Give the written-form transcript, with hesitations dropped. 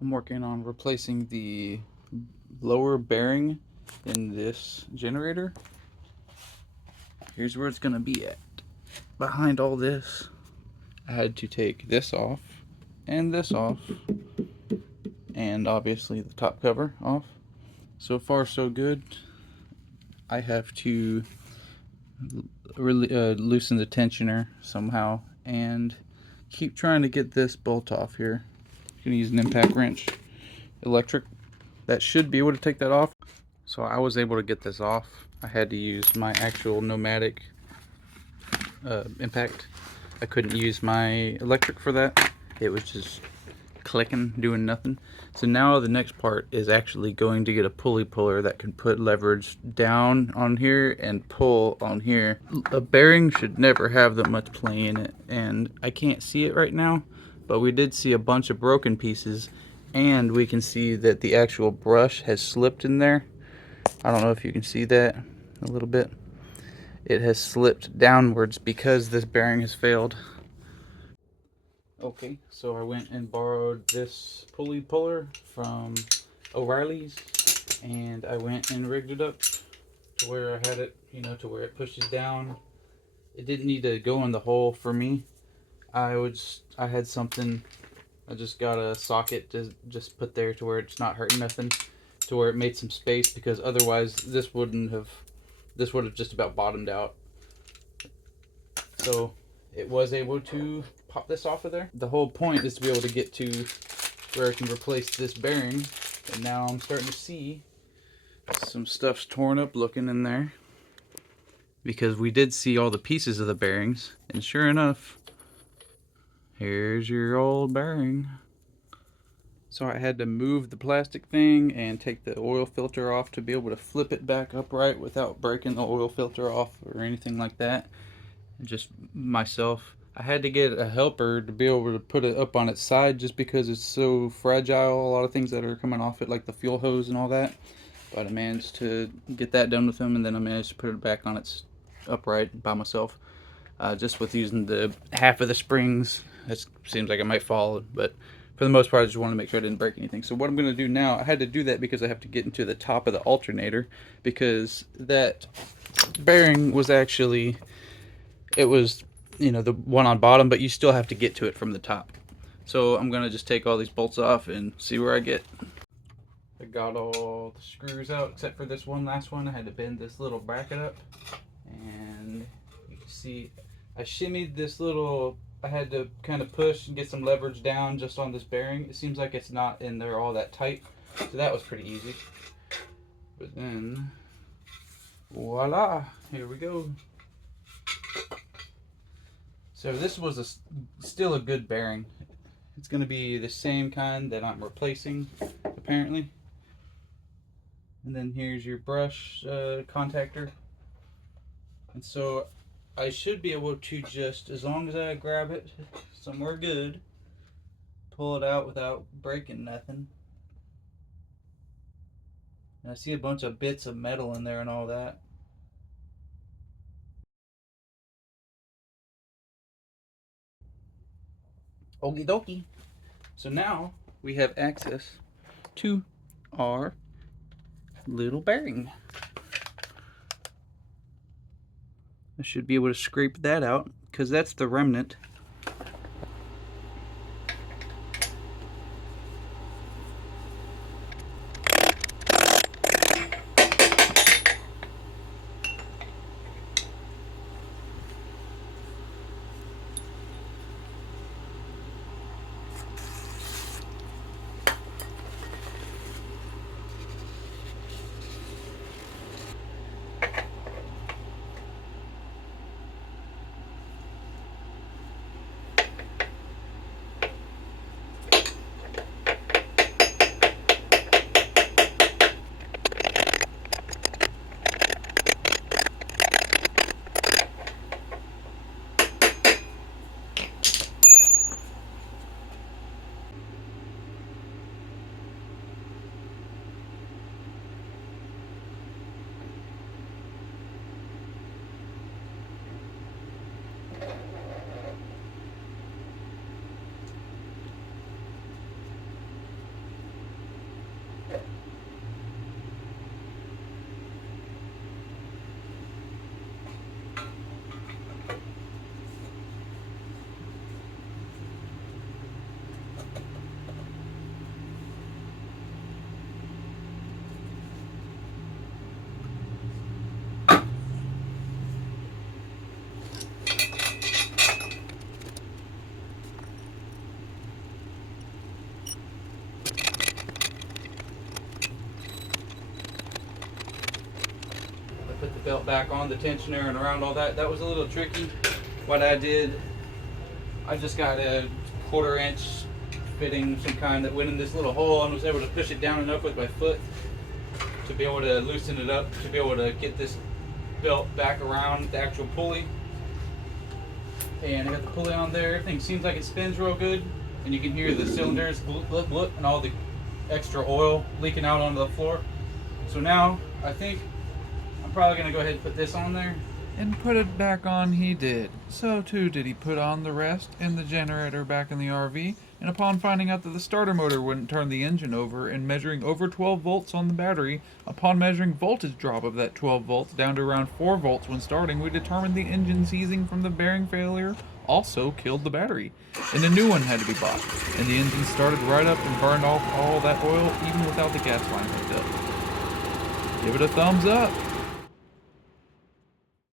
I'm working on replacing the lower bearing in this generator. Here's where it's gonna be at. Behind all this, I had to take this off and this off, and obviously the top cover off. So far so good. I have to really loosen the tensioner somehow and keep trying to get this bolt off here. I'm gonna use an impact wrench, electric. That should be able to take that off. So I was able to get this off. I had to use my actual pneumatic impact. I couldn't use my electric for that. It was just clicking, doing nothing. So now the next part is actually going to get a pulley puller that can put leverage down on here and pull on here. A bearing should never have that much play in it, and I can't see it right now, but we did see a bunch of broken pieces, and we can see that the actual brush has slipped in there. I don't know if you can see that a little bit. It has slipped downwards because this bearing has failed. Okay, so I went and borrowed this pulley puller from O'Reilly's, and I went and rigged it up to where I had it, to where it pushes down. It didn't need to go in the hole for me. I had something, I just got a socket to just put there to where it's not hurting nothing, to where it made some space, because otherwise this would have just about bottomed out. So it was able to pop this off of there. The whole point is to be able to get to where I can replace this bearing, and now I'm starting to see some stuff's torn up looking in there, because we did see all the pieces of the bearings, and sure enough, here's your old bearing. So I had to move the plastic thing and take the oil filter off to be able to flip it back upright without breaking the oil filter off or anything like that. Just myself. I had to get a helper to be able to put it up on its side, just because it's so fragile. A lot of things that are coming off it, like the fuel hose and all that. But I managed to get that done with him, and then I managed to put it back on its upright by myself. Just with using the half of the springs. It seems like it might fall, but for the most part I just wanted to make sure I didn't break anything. So what I'm going to do now, I had to do that because I have to get into the top of the alternator, because that bearing was actually, it was, the one on bottom, but you still have to get to it from the top. So I'm going to just take all these bolts off and see where I get. I got all the screws out except for this one last one. I had to bend this little bracket up, and you can see I shimmied this little, I had to kind of push and get some leverage down just on this bearing. It seems like it's not in there all that tight, so that was pretty easy. But then, voila, here we go. So this was still a good bearing. It's going to be the same kind that I'm replacing, apparently. And then here's your brush contactor. And so I should be able to just, as long as I grab it somewhere good, pull it out without breaking nothing. And I see a bunch of bits of metal in there and all that. Okie dokie. So now we have access to our little bearing. I should be able to scrape that out, because that's the remnant. the belt back on the tensioner and around all that. That was a little tricky. What I did, I just got a 1/4 inch fitting, some kind that went in this little hole, and was able to push it down enough with my foot to be able to loosen it up, to be able to get this belt back around the actual pulley. And I got the pulley on there. Everything seems like it spins real good, and you can hear the cylinders blip, blip, blip, and all the extra oil leaking out onto the floor. So now I think I'm probably going to go ahead and put this on there. And put it back on he did. So too did he put on the rest in the generator back in the RV, and upon finding out that the starter motor wouldn't turn the engine over and measuring over 12 volts on the battery, upon measuring voltage drop of that 12 volts down to around 4 volts when starting, we determined the engine seizing from the bearing failure also killed the battery, and a new one had to be bought, and the engine started right up and burned off all that oil even without the gas line hooked up. Give it a thumbs up.